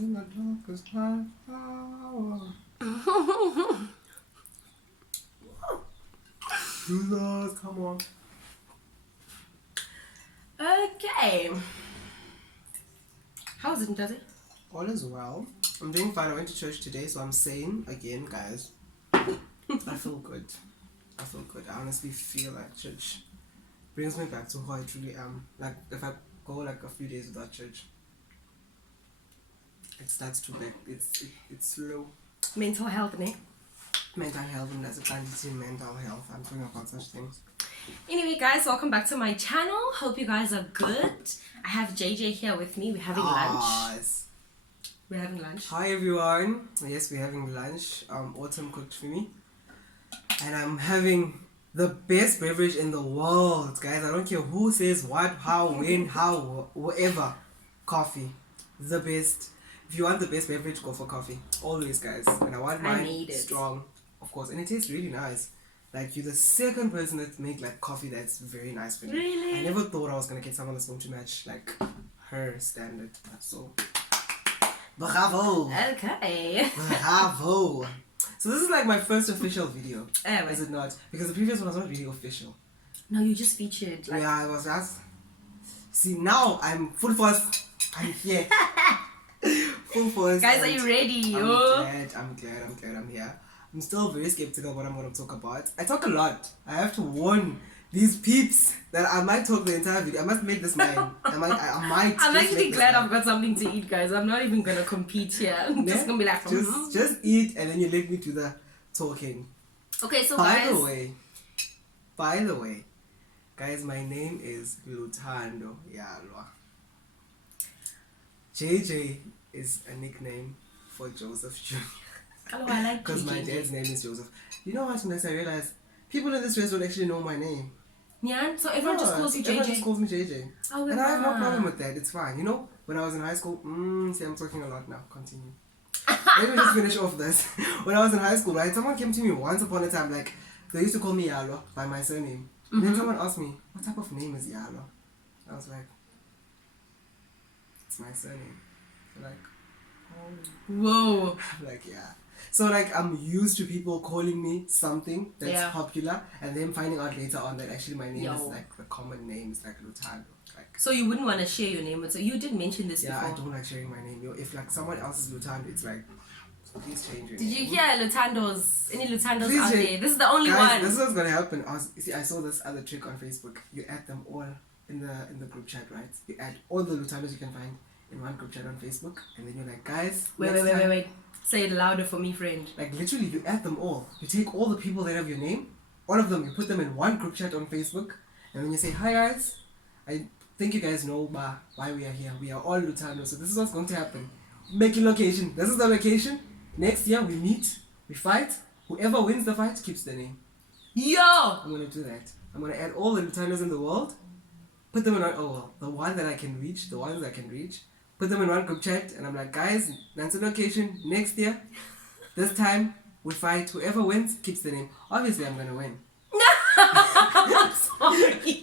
In the darkest night hour. Jesus, come on. Okay. How is it, does it? All is well. I'm doing fine. I went to church today, so I'm sane again, guys. I feel good. I feel good. I honestly feel like church brings me back to who I truly am. Like, if I go like a few days without church, it starts to back. It's slow. Mental health, ne? Mental health, and that's a fancy mental health. I'm talking about such things. Anyway, guys, welcome back to my channel. Hope you guys are good. I have JJ here with me. We're having lunch. We're having lunch. Hi everyone. Yes, we're having lunch. Autumn cooked for me, and I'm having the best beverage in the world, guys. I don't care who says what, how, when, how, whatever. Coffee, the best. If you want the best beverage, go for coffee. Always, guys. And I want mine strong, of course, and it tastes really nice. Like, you're the second person that make like coffee that's very nice for me. Really? I never thought I was gonna get someone that's going to match like her standard. So, bravo. Okay. Bravo. So this is like my first official video. Anyway. Is it not? Because the previous one was not really official. No, you just featured. Like... Yeah, I was asked. See, now I'm full force. I'm here. Full force. Guys, are you ready? I'm glad I'm here. I'm still very skeptical what I'm going to talk about. I talk a lot. I have to warn these peeps that I might talk the entire video. I must make this mine. I might. I'm actually glad I've got something to eat, guys. I'm not even going to compete here. I'm just going to be like... Just eat and then you let me do the talking. Okay, so By the way, guys, my name is Luthando Yalwa. J.J. is a nickname for Joseph Jr. Oh, I like because my dad's name is Joseph. You know what, unless I realized people in this race don't actually know my name. Yeah, so everyone just calls you JJ. Everyone just calls me JJ. Oh, and I have no problem with that. It's fine. You know, when I was in high school, see, I'm talking a lot now. Continue. Let me just finish off this. When I was in high school, right, someone came to me once upon a time, like, they used to call me Yalo by my surname. And then someone asked me, what type of name is Yalo? I was like, it's my surname. They're like, oh. Whoa. I'm like, yeah. So like, I'm used to people calling me something that's popular, and then finding out later on that actually my name is like the common name is like Luthando. Like, so you wouldn't want to share your name, so you did mention this before. Yeah, I don't like sharing my name. If like someone else is Luthando, it's like, please change your name. Did you hear Luthandos? Any Luthandos please out there? This is the only guys, one. This is what's gonna happen. I saw this other trick on Facebook. You add them all in the group chat, right? You add all the Luthandos you can find in one group chat on Facebook, and then you're like, guys, wait. Say it louder for me, friend. Like, literally, you add them all. You take all the people that have your name, all of them, you put them in one group chat on Facebook, and then you say, hi guys, I think you guys know why we are here. We are all Luthando, so this is what's going to happen. Making location. This is the location. Next year, we meet, we fight. Whoever wins the fight keeps the name. Yo! I'm going to do that. I'm going to add all the Luthandos in the world, put them in the one that I can reach, the ones I can reach, put them in one group chat, and I'm like, guys, that's the location. Next year, this time, we fight. Whoever wins keeps the name. Obviously, I'm gonna win. I'm sorry.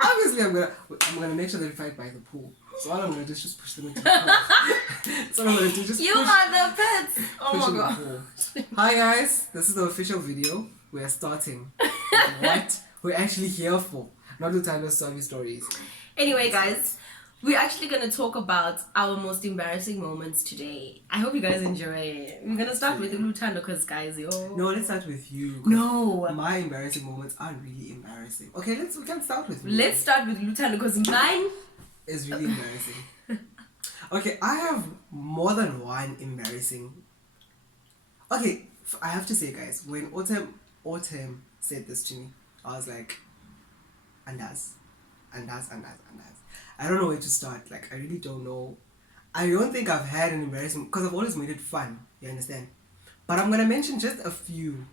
Obviously, I'm gonna make sure that we fight by the pool. So all I'm gonna do is just push them into the pool. That's all I'm gonna do. Just you are the pets. Oh my god. Hi guys, this is the official video. We are starting. What we're actually here for, not to tell us stories. Anyway, guys. We're actually going to talk about our most embarrassing moments today. I hope you guys enjoy it. We're going to start with Luthando because, guys, No, let's start with you. No. My embarrassing moments are really embarrassing. Okay, we can start with me. Let's start with Luthando because mine is really embarrassing. Okay, I have more than one embarrassing... Okay, I have to say, guys, when ORTEM said this to me, I was like, Andas. I don't know where to start. Like, I really don't know. I don't think I've had an embarrassing... Because I've always made it fun. You understand? But I'm going to mention just a few.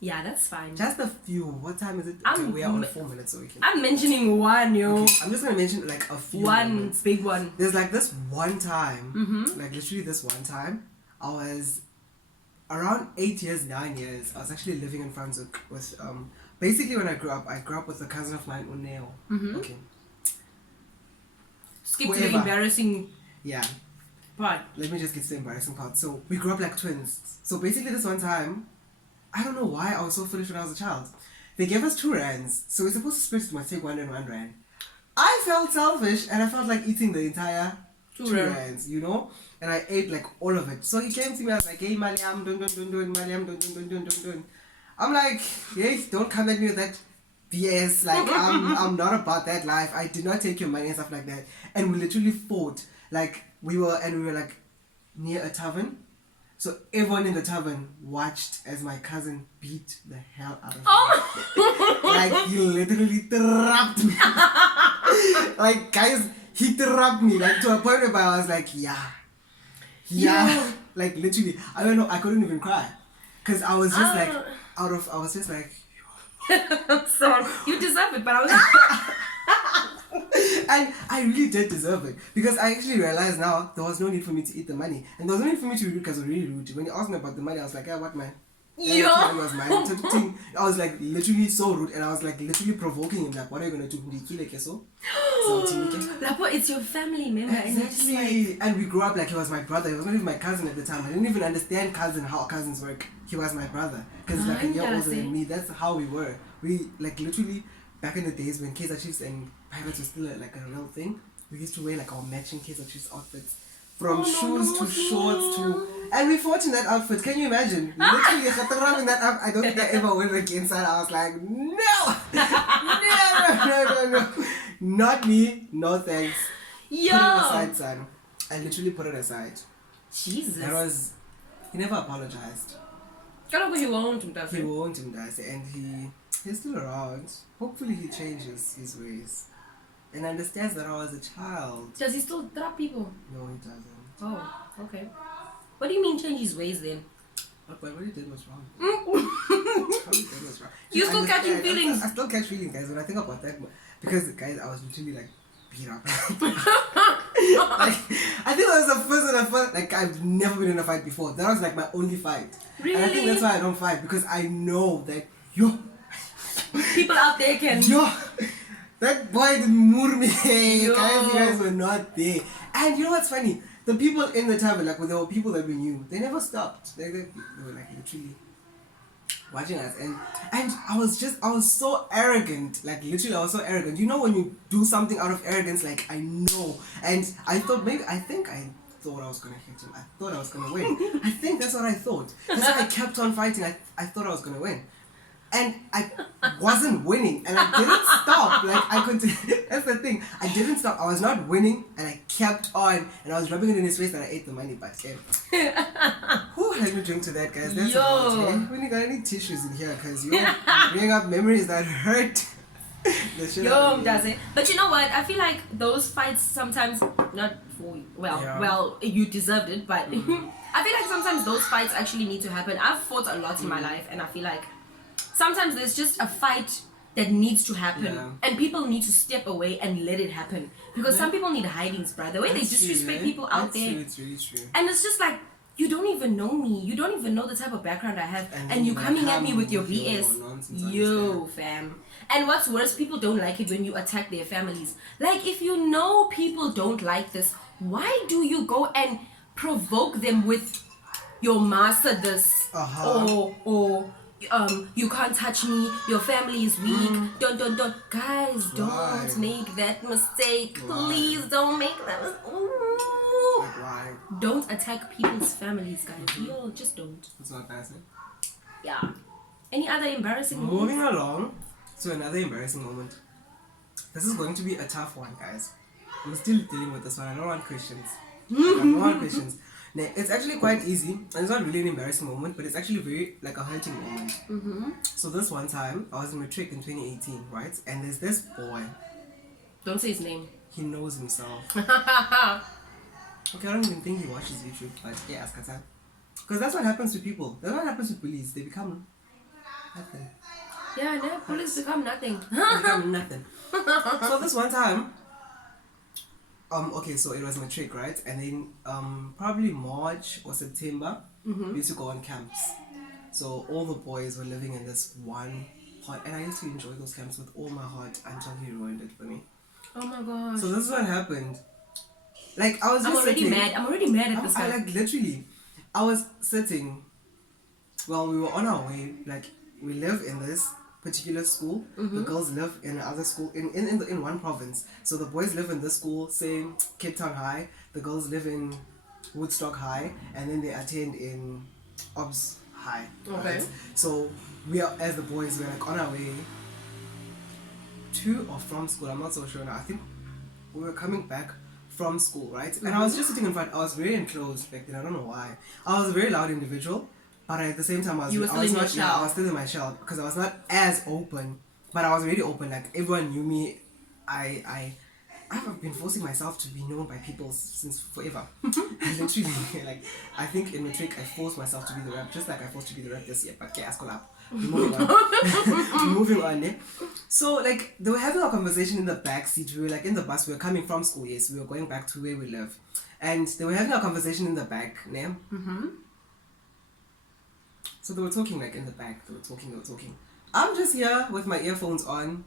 Yeah, that's fine. Just a few. What time is it? We are on 4 minutes, so we can... I'm mentioning one, yo. Okay, I'm just going to mention, like, a few One moments. big one. There's, like, this one time. Like, literally this one time. I was around 8 years, 9 years. I was actually living in Franzuk with... Basically, when I grew up with a cousin of mine, Uneo. Okay. Skip to the embarrassing. Yeah. Part. Let me just get to the embarrassing part. So we grew up like twins. So basically this one time, I don't know why I was so foolish when I was a child. They gave us 2 rands. So we're supposed to split it, must take 1 and 1 rand. I felt selfish and I felt like eating the entire 2 rands, you know? And I ate like all of it. So he came to me, I was like, hey Maliam, dun. I'm like, hey, don't come at me with that BS. Like I'm not about that life. I did not take your money and stuff like that. And we literally fought. Like we were like near a tavern. So everyone in the tavern watched as my cousin beat the hell out of me. Oh. Like he literally trapped me. Like guys, he trapped me like to a point where I was like, yeah. Like literally, I don't know, I couldn't even cry. Cause I was just like I was just like So you deserve it, but I was and I really did deserve it because I actually realized now there was no need for me to eat the money and there was no need for me to be rude because I was really rude. When you asked me about the money, I was like, yeah, what man? Yo. Was mine. I was like literally so rude and I was like literally provoking him like, what are you gonna do? Lapo, it's your family member. Exactly. And we grew up like he was my brother. He was not even my cousin at the time. I didn't even understand how cousins work. He was my brother because he's like a year older than me. That's how we were. We like literally back in the days when J.J'S and pirates were still like a real thing. We used to wear like our matching J.J'S outfits. From shoes to shorts to... And we fought in that outfit. Can you imagine? Literally, in that outfit. I don't think I ever went against that. I was like, no! No. Not me. No thanks. Yo! Put it aside, son. I literally put it aside. Jesus. That was... He never apologized. He won't, and he's still around. Hopefully he changes his ways. And understands that I was a child. Does he still trap people? No, he doesn't. Oh, okay. What do you mean change his ways then? But what he did was wrong. You still catching feelings? I still catch feelings, guys, when I think about that. Because, guys, I was literally like beat up. Like, I think that was the first like I've never been in a fight before. That was like my only fight. Really? And I think that's why I don't fight because I know that people out there can. That boy didn't move me. You guys were not there. And you know what's funny? The people in the tavern, like when there were people that we knew, they never stopped. They were like literally watching us. And I was so arrogant. Like literally I was so arrogant. You know when you do something out of arrogance, like I know. And I thought I thought I was gonna hit him. I thought I was gonna win. I think that's what I thought. That's why I kept on fighting. I thought I was gonna win. And I wasn't winning, and I didn't stop. Like I could. That's the thing. I didn't stop. I was not winning, and I kept on. And I was rubbing it in his face that I ate the money, but let me drink to that, guys. That's about it. We only got any tissues in here, cause you bring up memories that hurt. Does it? But you know what? I feel like those fights sometimes not for well, you deserved it, but I feel like sometimes those fights actually need to happen. I've fought a lot in my life, and I feel like sometimes there's just a fight that needs to happen, and people need to step away and let it happen because some people need hidings, bro. The way they disrespect people out there, it's really true. and it's just like you don't even know me, you don't even know the type of background I have, and you coming at me with your BS, fam. And what's worse, people don't like it when you attack their families. Like if you know people don't like this, why do you go and provoke them with your master this or you can't touch me, your family is weak, don't guys, don't make that mistake. Please don't make that mistake. Don't attack people's families, guys. Yo, just don't. It's not passing. Yeah. Any other embarrassing Moving along to another embarrassing moment. This is going to be a tough one, guys. I'm still dealing with this one. I don't want questions. Now, it's actually quite easy, and it's not really an embarrassing moment, but it's actually very like a hurting moment. So this one time, I was in matric in 2018, right? And there's this boy. Don't say his name. He knows himself. Okay, I don't even think he watches YouTube, but yeah, ask Kata. Because that's what happens to people. That's what happens to police. They become nothing. Yeah, no, police become nothing. They become nothing. So this one time, okay, so it was matric, right? And then probably March or September, we used to go on camps. So all the boys were living in this one hut, and I used to enjoy those camps with all my heart until he ruined it for me. Oh my gosh. So this is what happened. Like, I was just I'm already mad. I'm already mad at this guy. Like, literally, I was sitting, well, we were on our way, like, we live in this particular school. The girls live in another school, in one province. So the boys live in this school, say, Cape Town High. The girls live in Woodstock High. And then they attend in Obs High. Okay. Right? So we are, as the boys, we're like on our way to or from school. I'm not so sure now. I think we were coming back from school, right? And I was just sitting in front. I was very enclosed back then. I don't know why. I was a very loud individual, but at the same time, I was still in my shell because I was not as open, but I was really open. Like, everyone knew me. I've been forcing myself to be known by people since forever. Literally, like, I think in matric I forced myself to be the rep, just like I forced to be the rep this year. But okay, ask up. Moving on. Moving on. Eh? So, like, they were having a conversation in the back seat. We were like in the bus. We were coming from school. Yes, we were going back to where we live, and they were having a conversation in the back. Yeah. So they were talking, like, in the back. They were talking. I'm just here with my earphones on.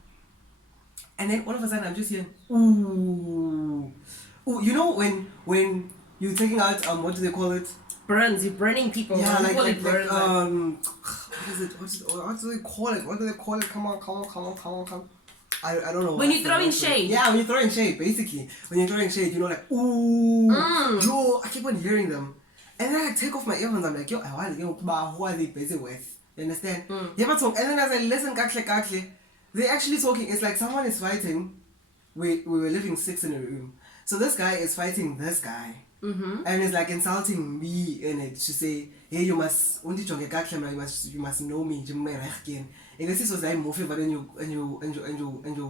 And then all of a sudden I'm just hearing, ooh. Ooh, you know when you're taking out, what do they call it? Burns, you're burning people. Yeah, like what is it? What do they call it? What do they call it? Come on. I don't know. When you're throwing shade. Yeah, when you're throwing shade, basically. When you're throwing shade, you know, like, ooh. Yo, I keep on hearing them. And then I take off my earphones, I'm like, yo, who are they busy with? You understand? Yeah, but so, and then as I listen, kakle, they're actually talking. It's like someone is fighting. We were living 6 in a room. So this guy is fighting this guy. And it's like insulting me in it to say, hey, you must you must know me. And this was like Morphe, but in your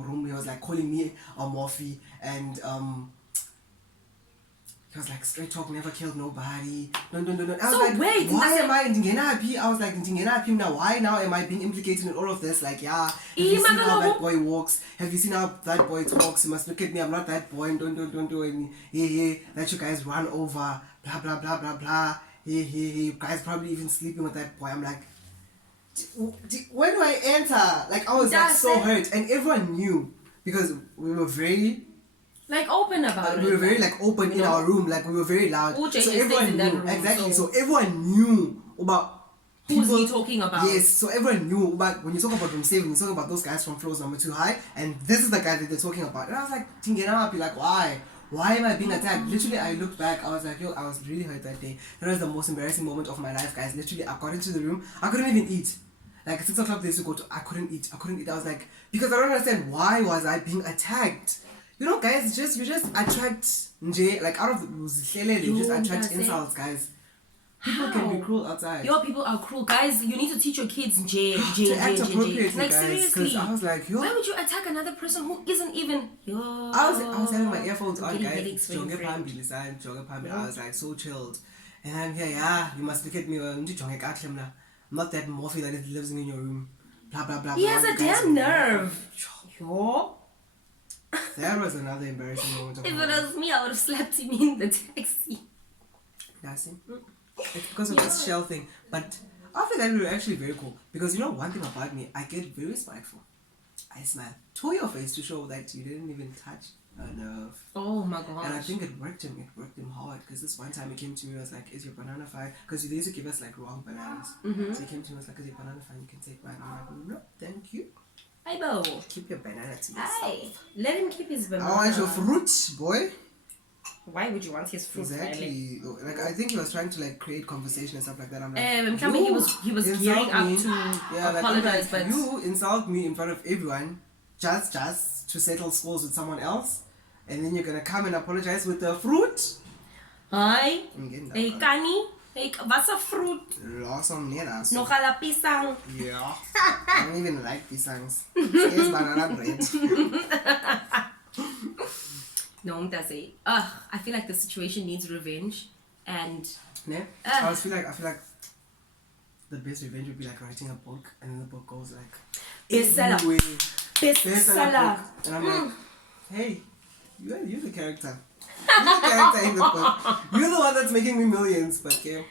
room, he was like calling me a Morphe, and he was like, straight talk never killed nobody. No. I was like, wait, why am I happy? I was like, now why now am I being implicated in all of this? Like, yeah, have you seen how that boy walks? Have you seen how that boy talks? You must look at me, I'm not that boy. Don't do any. Hey, that you guys run over. Blah blah blah blah blah. Hey, you guys probably even sleeping with that boy. I'm like, where do I enter? Like, I was like so hurt, and everyone knew because we were very. Like, open about it. We were very, like, open in our room. Like, we were very loud. So everyone knew. Exactly. So everyone knew about people. Who's he talking about? Yes. So everyone knew about, when you talk about room 7, you're talking about those guys from floors number 2 high. And this is the guy that they're talking about. And I was like, Tingena, like, why? Why am I being attacked? Literally, I looked back. I was like, yo, I was really hurt that day. That was the most embarrassing moment of my life, guys. Literally, I got into the room. I couldn't even eat. Like, 6 o'clock, they used to go to, I couldn't eat. I was like, because I don't understand, why was I being attacked? You know, guys, you just attract like, out of the you just attract insults, guys. People can be cruel outside. Your people are cruel, guys. You need to teach your kids to act appropriately, like, guys, seriously. I was like, yo, why would you attack another person who isn't even yo? I was having my earphones on, guys. I was like so chilled, and I'm here. Yeah, you must look at me. I'm not that Morphe that lives in your room. Blah blah blah. He has a damn nerve. Yo. That was another embarrassing moment. If it was me, I would have slapped him in the taxi. That's it. It's because of this shell thing. But after that, we were actually very cool. Because you know one thing about me, I get very spiteful. I smile to your face to show that you didn't even touch a nerve. Oh my god. And I think it worked him. It worked him hard. Because this one time he came to me, he was like, is your banana fine? Because they used to give us like wrong bananas. So he came to me, he was like, is your banana fine? You can take mine. I'm like, no, thank you. Aibo. Keep your banana to yourself. Aye. Let him keep his banana. I want your fruit, boy. Why would you want his fruit? Exactly. Like, I think he was trying to like create conversation and stuff like that. I'm like, he was gearing up to apologize, but you insult me in front of everyone just to settle scores with someone else, and then you're gonna come and apologize with the fruit. Hi. Hey, Kani. Hey, what's a fruit? Awesome, no jala pisang. Yeah. I don't even like pisangs. It's banana bread. No, that's it. I feel like the situation needs revenge, and yeah. I feel like the best revenge would be like writing a book, and then the book goes like bestseller. Bestseller. And I'm like, hey, you're the character. You're the character in the book. You're the one that's making me millions, but yeah.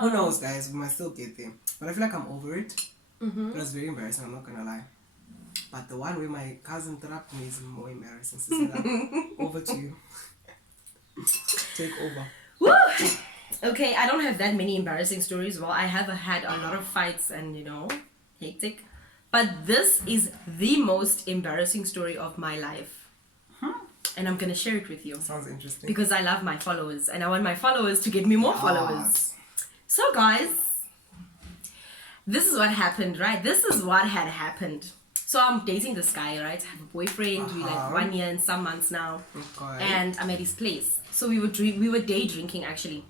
Who knows, guys? We might still get there. But I feel like I'm over it. It was very embarrassing, I'm not gonna lie. But the one where my cousin trapped me is more embarrassing. So over to you. Take over. Woo! Okay, I don't have that many embarrassing stories. Well, I have had a lot of fights and, hectic. But this is the most embarrassing story of my life. And I'm going to share it with you. Sounds interesting. Because I love my followers and I want my followers to get me more followers. So, guys, this is what happened, right? This is what had happened. So I'm dating this guy, right? I have a boyfriend. We like 1 year and some months now. Okay. And I'm at his place. So we were day drinking actually.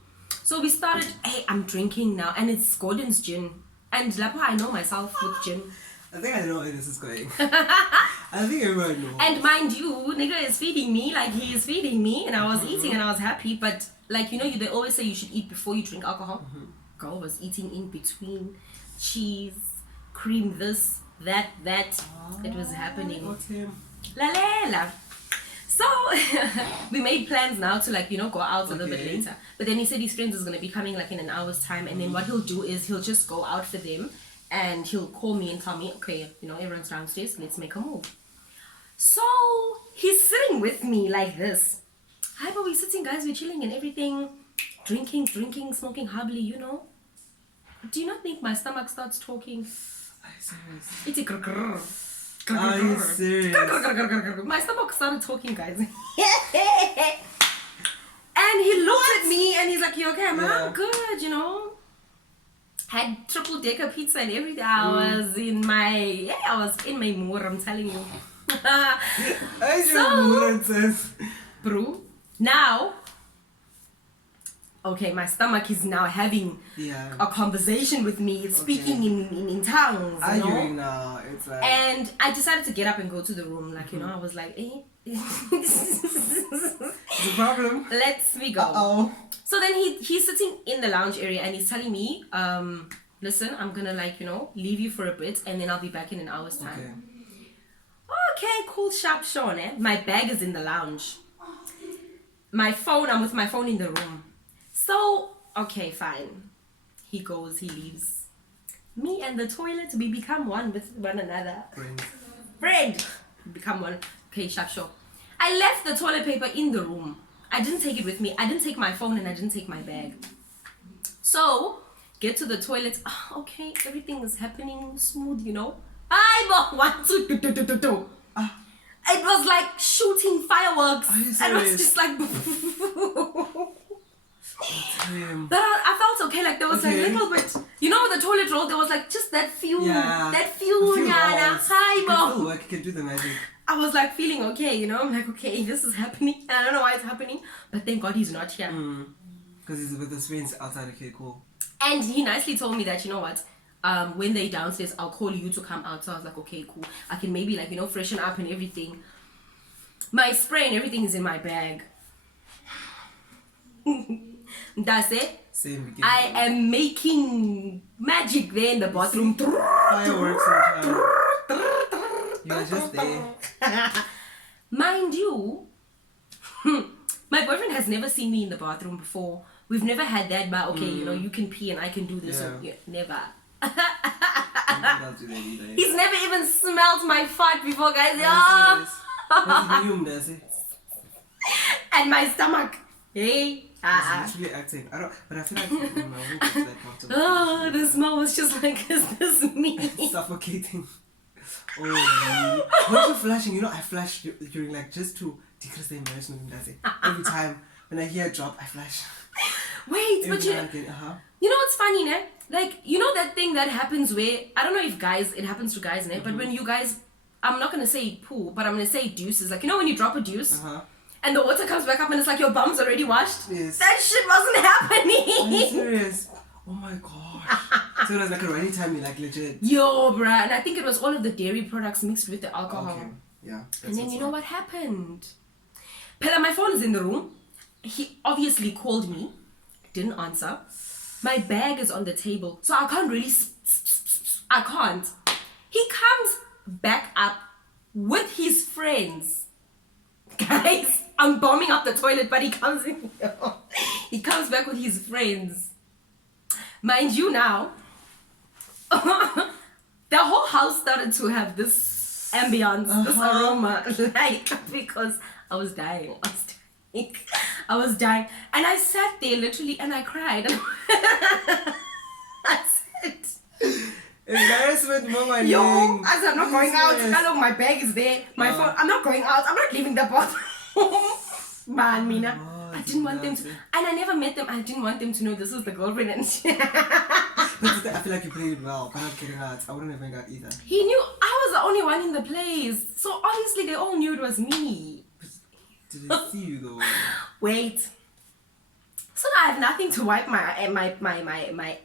So we started, hey, I'm drinking now. And it's Gordon's gin. And Lapa, I know myself with gin. I think I know where this is going. I think everyone knows. And mind you, nigga is feeding me. Like, he is feeding me. And I was eating and I was happy. But, like, they always say you should eat before you drink alcohol. Girl was eating in between. Cheese, cream, this, that. It was happening. ORTEM. La. So, we made plans now to, like, go out a little bit later. But then he said his friends is going to be coming, like, in an hour's time. And then what he'll do is he'll just go out for them. And he'll call me and tell me, okay, everyone's downstairs, let's make a move. So he's sitting with me like this. Hi, but we're sitting, guys, we're chilling and everything. Drinking, smoking humbly, Do you not think my stomach starts talking? Are you serious? It's a grr. Are you serious? My stomach started talking, guys. And he looked at me and he's like, you okay? I'm good, Had triple decker pizza and everything. I was in my mood, I'm telling you. Bro, now, okay, my stomach is now having a conversation with me. It's speaking in tongues. Arguing now. It's like... And I decided to get up and go to the room. Like, I was like, the problem. Let's we go. Uh-oh. So then he's sitting in the lounge area and he's telling me, listen, I'm gonna leave you for a bit and then I'll be back in an hour's time. Okay, cool, sharp, Sean, eh? My bag is in the lounge. I'm with my phone in the room. So, okay, fine. He goes, he leaves. Me and the toilet, we become one with one another. Friend. Become one. Okay, sharp, sure. I left the toilet paper in the room. I didn't take it with me. I didn't take my phone and I didn't take my bag. So, get to the toilet. Oh, okay, everything is happening smooth, I bought 1, 2, 2. It was like shooting fireworks. Are you serious? And it was just like... But I felt okay, like there was a little bit, the toilet roll, there was like just that few, You can do the magic. I was like feeling okay, I'm like, okay, this is happening. I don't know why it's happening, but thank God he's not here. Because he's with his friends outside. Okay, cool. And he nicely told me that, when they downstairs, I'll call you to come out. So I was like, okay, cool. I can maybe freshen up and everything. My spray and everything is in my bag. That's it. Same again. I am making magic there in the bathroom. Fireworks and you're just there. Mind you, my boyfriend has never seen me in the bathroom before. We've never had that, but okay, you can pee and I can do this. Yeah. Never. Not do that either. He's never even smelled my fart before, guys. And my stomach. Hey. It's literally acting. But I feel like my room is like comfortable. The smell was just like, is this me? Suffocating. Oh, really? When you're flashing, I flash during just to decrease the embarrassment. That's it. Every time when I hear a drop, I flash. Wait, but you know what's funny, ne? Like, that thing that happens where, I don't know if it happens to guys, ne? But when you guys, I'm not going to say poo, but I'm going to say deuces. Like, when you drop a deuce, and the water comes back up and it's like your bum's already washed? Yes. That shit wasn't happening. Are you serious? Oh my gosh. So it was like a running time, legit. Yo, bruh. And I think it was all of the dairy products mixed with the alcohol. Okay. Yeah. And then you know what happened? Pella, my phone is in the room. He obviously called me. Didn't answer. My bag is on the table. So I can't really... I can't. He comes back up with his friends. Guys, I'm bombing up the toilet, but he comes in. He comes back with his friends. Mind you now, the whole house started to have this ambience, this aroma, because I was dying. I was dying. And I sat there literally and I cried. I said, embarrassment moment. yo, I said, I'm not going out. Yes. Hello, my bag is there. My phone. I'm not going out. I'm not leaving the bathroom. Man, Mina. Oh, I didn't want them to. And I never met them. I didn't want them to know this was the girlfriend and shit. But I feel like you played well. But not kidding out. I wouldn't have been out either. He knew I was the only one in the place. So obviously they all knew it was me. Did they see you though? Wait. So now I have nothing to wipe my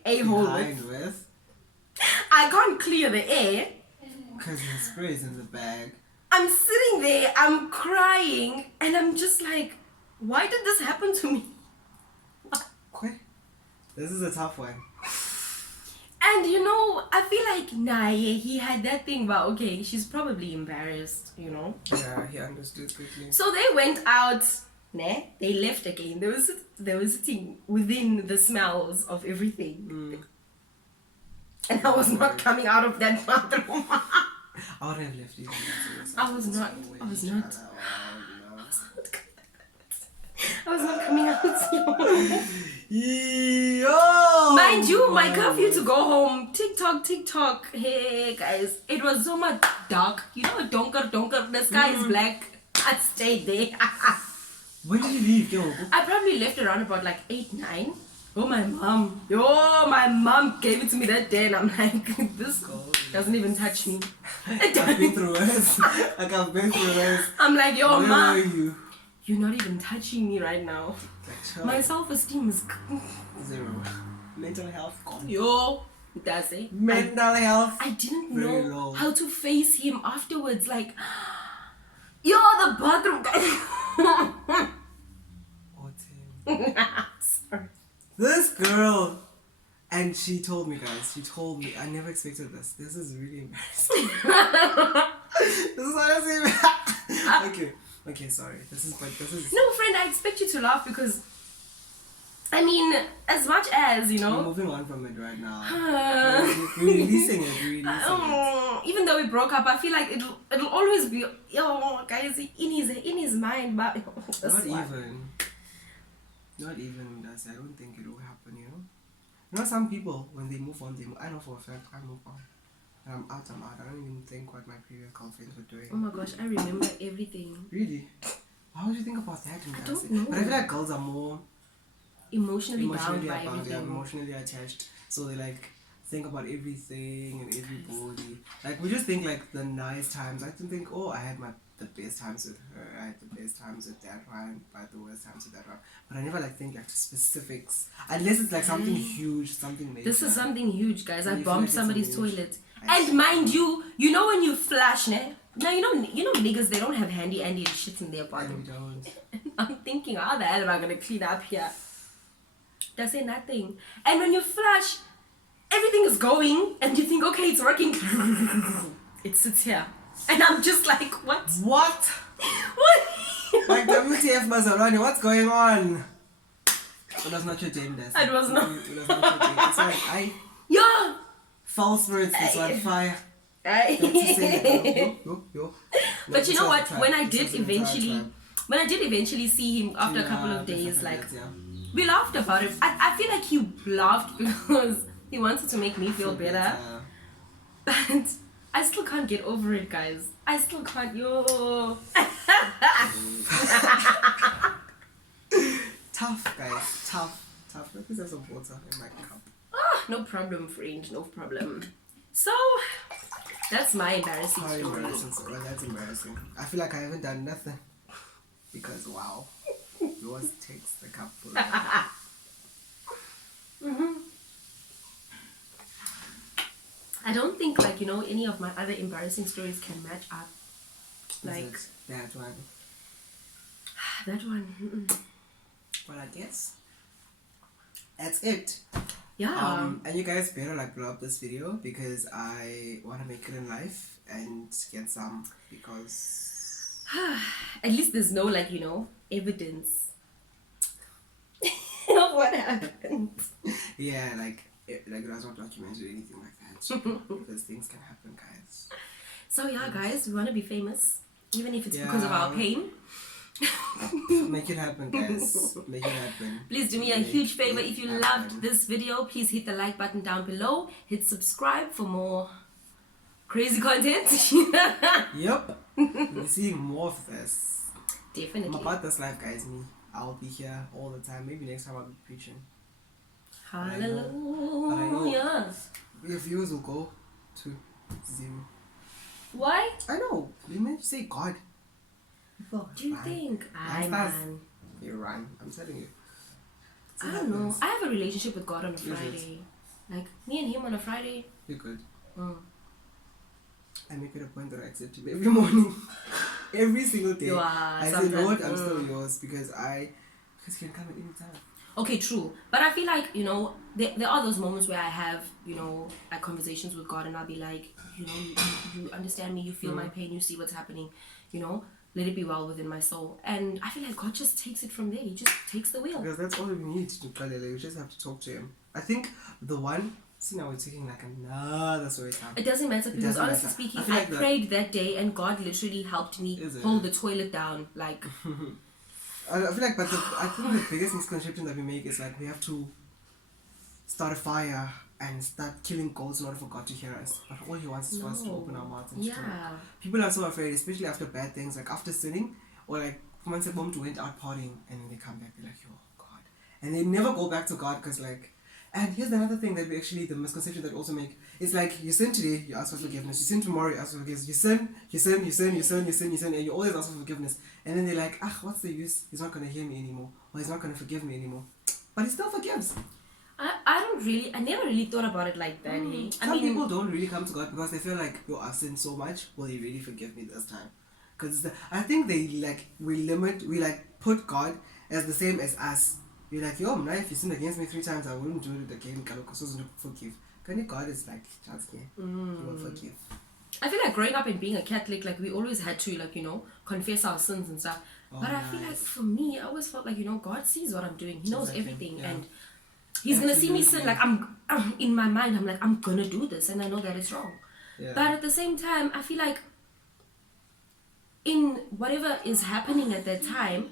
a-hole Behind with. I can't clear the air. Because the spray is in the bag. I'm sitting there, I'm crying, and I'm just like, why did this happen to me? Okay. This is a tough one. And you know, I feel like, nah, yeah, he had that thing about, okay, she's probably embarrassed, you know? Yeah, he understood quickly. So they went out, nah, they left again. They were sitting within the smells of everything. And I was not coming out of that bathroom. I wouldn't have left either. I was not. I was not coming out. Yo! Mind you, my curfew to go home. TikTok. Hey guys, it was so much dark. You know, donker. The sky is black. I stayed there. When did you leave, yo? I probably left around about like 8, 9. Oh, my mom gave it to me that day, and I'm like, this doesn't even touch me. I've been through worse. Like, I've been through worse. I'm like, yo, Where mom, are you? you're not even touching me right now. Like, My self-esteem is 0. Mental health gone. yo. Does it? Mental health. I didn't Very know low. how to face him afterwards. Like, you're the bathroom guy. ORTEM. Sorry. This girl, and she told me, I never expected this. This is really embarrassing. This is honestly okay, sorry. This is. No, friend, I expect you to laugh because, I mean, as much as, you We're know. moving on from it right now. We're releasing it. Even though we broke up, I feel like it'll always be, yo, guys, in his mind, but Not even that. I don't think it will happen, you know? You know, some people, when they move on, I know for a fact I move on. And I'm out. I don't even think what my previous girlfriends were doing. Oh my gosh, I remember everything. Really? Why would you think about that? I don't know. But I feel like girls are more emotionally bound by everything. They're emotionally attached. So they like think about everything and everybody. Like, we just think like the nice times. I don't think, oh, I had the best times with her, I had the best times with that one, but the worst times with that one. But I never like think like specifics, unless it's like something huge, something major. This is something huge, guys. I You bombed feel like somebody's it's toilet. And mind you, you know when you flash, ne? Now you know niggas, they don't have handy shit in their And bathroom. we don't. I'm thinking, how the hell am I gonna clean up here? They say nothing. And when you flash, everything is going, and you think, okay, it's working. It sits here. And I'm just like, what? What? What? Like WTF Mazarani, what's going on? It was not your J.J'S. It was not. It was not your J.J'S. It's like, Yeah. false words, this one, fire. I- Yo. But you know what? When I did This was an entire eventually see him after a couple of Yeah, days, something like, that, yeah. we laughed about it. I feel like he laughed because he wanted to make me feel better. But I still can't get over it, guys. I still can't. Yo. Tough, guys. Tough. Let me have some water in my cup. No problem, friend. No problem. So, that's my embarrassing Sorry, story. embarrassing story. That's embarrassing. I feel like I haven't done nothing. Because, wow. Yours takes the cup full. I don't think, like, you know, any of my other embarrassing stories can match up. Like, that one. that one. Well, I guess that's it. Yeah. And you guys better like blow up this video because I want to make it in life and get some, because At least there's no, like, you know, evidence of what happened. yeah, like it was not documented or anything like that. Because things can happen, guys. So yeah, guys, we want to be famous, even if it's because of our pain. Make it happen, guys. Make it happen. Please do me a huge favor. If you loved this video, please hit the like button down below. Hit subscribe for more crazy content. Yep. We're seeing more of this. Definitely. I'm about this life, guys. Me. I'll be here all the time. Maybe next time I'll be preaching. Hallelujah. Your viewers will go to 0. Why? I know. You meant to say God. People Do you run. think? Man. You run. I'm telling you. I don't know. I have a relationship with God on a Friday. Like me and him on a Friday. You're good. Mm. I make it a point that I accept him every morning. Every single day. I say, Lord, I'm still yours because he can come at any time. Okay, true. But I feel like, you know, there are those moments where I have, you know, like conversations with God and I'll be like, you know, you understand me, you feel my pain, you see what's happening, you know, let it be well within my soul. And I feel like God just takes it from there. He just takes the wheel. Because that's all we need to do, Kalele. We just have to talk to him. I think the one, see now we're taking like another story time. It doesn't matter because honestly speaking, I prayed that day and God literally helped me hold the toilet down. Like... I feel like, I think the biggest misconception that we make is like we have to start a fire and start killing goats in order for God to hear us. But all He wants is for us to open our mouths and talk. People are so afraid, especially after bad things, like after sinning, or like once a moment went out partying and then they come back, they're like, oh God, and they never go back to God because like. And here's another thing that we actually, the misconception that we also make. It's like you sin today, you ask for forgiveness. You sin tomorrow, you ask for forgiveness. You sin, and you always ask for forgiveness. And then they're like, what's the use? He's not going to hear me anymore. Or he's not going to forgive me anymore. But He still forgives. I never really thought about it like that. Hey? Some people don't really come to God because they feel like, yo, I've sinned so much. Will He really forgive me this time? Because I think we put God as the same as us. You're like, yo, man, if you sin against me 3 times, I wouldn't do it again because I wasn't forgive. God is like, just He will forgive. I feel like growing up and being a Catholic, like we always had to, like, you know, confess our sins and stuff. But I feel like for me, I always felt like, you know, God sees what I'm doing. He knows everything, and He's gonna see me sin. Like I'm in my mind, I'm like, I'm gonna do this, and I know that it's wrong. But at the same time, I feel like in whatever is happening at that time,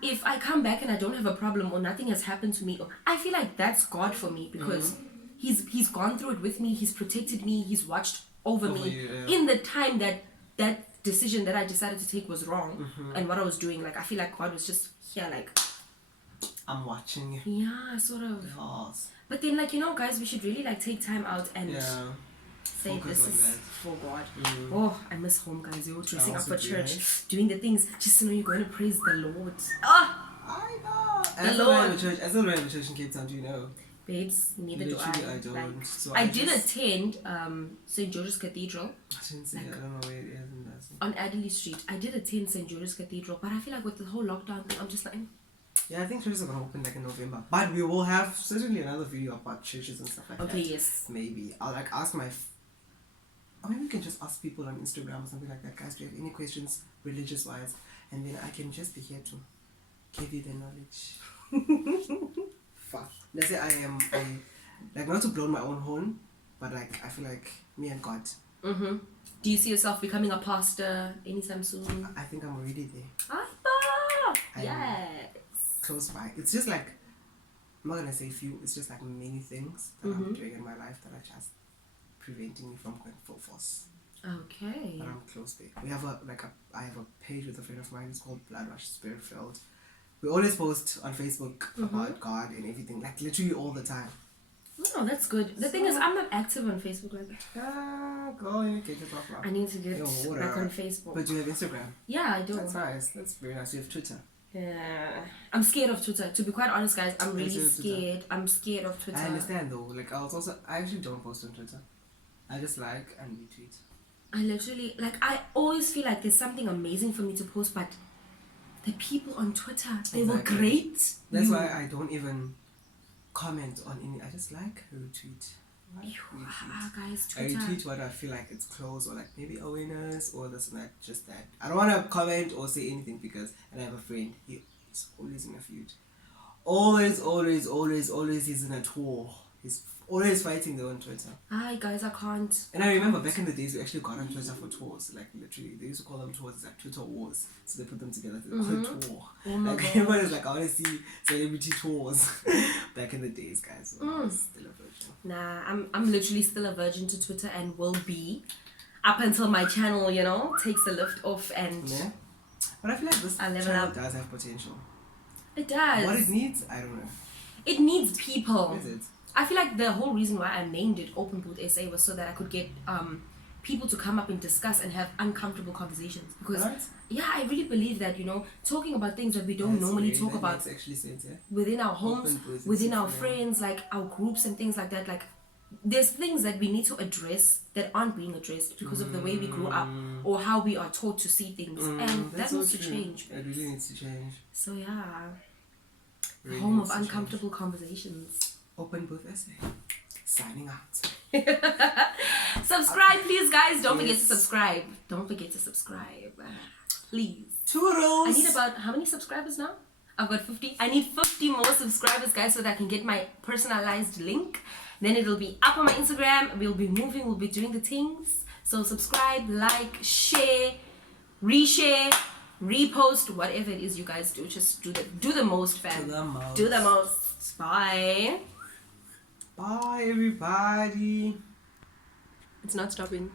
if I come back and I don't have a problem or nothing has happened to me, I feel like that's God for me because He's gone through it with me. He's protected me. He's watched over me in the time that decision that I decided to take was wrong and what I was doing. Like I feel like God was just here, like I'm watching you. Yeah, sort of. Yes. But then, like, you know, guys, we should really like take time out and say focus this is that. for God. Oh, I miss home, guys. You're dressing up for church, doing the things just to know you're going to praise the Lord. I know. I still don't have a church in Cape Town, do you know? Babes, neither do I. I don't. Like, so I did attend St. George's Cathedral. I didn't see it. I don't know where it is. On Adderley Street. I did attend St. George's Cathedral, but I feel like with the whole lockdown thing, I'm just like... Yeah, I think churches are going to open like in November. But we will have certainly another video about churches and stuff like that. Okay, yes. Maybe. I'll like ask or maybe we can just ask people on Instagram or something like that. Guys, do you have any questions religious-wise? And then I can just be here to give you the knowledge. Fuck. Let's say I like not to blow my own horn, but like I feel like me and God. Do you see yourself becoming a pastor anytime soon? I think I'm already there. Yes. Close by. It's just like, I'm not gonna say few. It's just like many things that I'm doing in my life that are just preventing me from going full force. Okay. But I'm close there. I have a page with a friend of mine. It's called Blood Rush Spirit Filled. We always post on Facebook about God and everything, like literally all the time. Oh, that's good. The thing is, I'm not active on Facebook like that. Go and get yourself out. I need to get back on Facebook. But you have Instagram? Yeah, I do. That's nice. That's very nice. You have Twitter? Yeah. I'm scared of Twitter. To be quite honest, guys, I'm really scared. I'm scared of Twitter. I understand though. Like I actually don't post on Twitter. I just like and retweet. I literally, like, I always feel like there's something amazing for me to post, but the people on Twitter, they were great. That's why I don't even comment on any. I just like retweet. Guys, Twitter. I retweet what I feel like it's close or like maybe awareness or this and that. Just that. I don't want to comment or say anything because, and I have a friend. He's always in a feud. Always he's in a tour. He's Always fighting though on Twitter. Hi guys, I can't. And I remember back in the days we actually got on Twitter for tours. Like literally, they used to call them tours, like Twitter wars. So they put them together. They call it tour. Oh my like God. everyone is like, I want to see celebrity tours. Back in the days, guys. So I was still a virgin. Nah, I'm literally still a virgin to Twitter and will be up until my channel, you know, takes the lift off and Yeah. But I feel like this channel does have potential. It does. What it needs, I don't know. It needs people. Is it? I feel like the whole reason why I named it Open Booth SA was so that I could get people to come up and discuss and have uncomfortable conversations. Because yeah, I really believe that, you know, talking about things that we don't normally talk about actually sense, yeah? within our homes, within our friends, like our groups and things like that, like there's things that we need to address that aren't being addressed because of the way we grew up or how we are taught to see things, and that needs to change. It really needs to change. So yeah, Really home of needs to uncomfortable conversations. Open Booth SA. Signing out. Subscribe, please, guys. Don't forget to subscribe. Don't forget to subscribe, please. Toodles. I need about how many subscribers now? I've got 50. I need 50 more subscribers, guys, so that I can get my personalized link. Then it'll be up on my Instagram. We'll be moving. We'll be doing the things. So subscribe, like, share, reshare, repost, whatever it is you guys do. Just do the most, fam. Do the most. Bye. Bye, everybody. It's not stopping.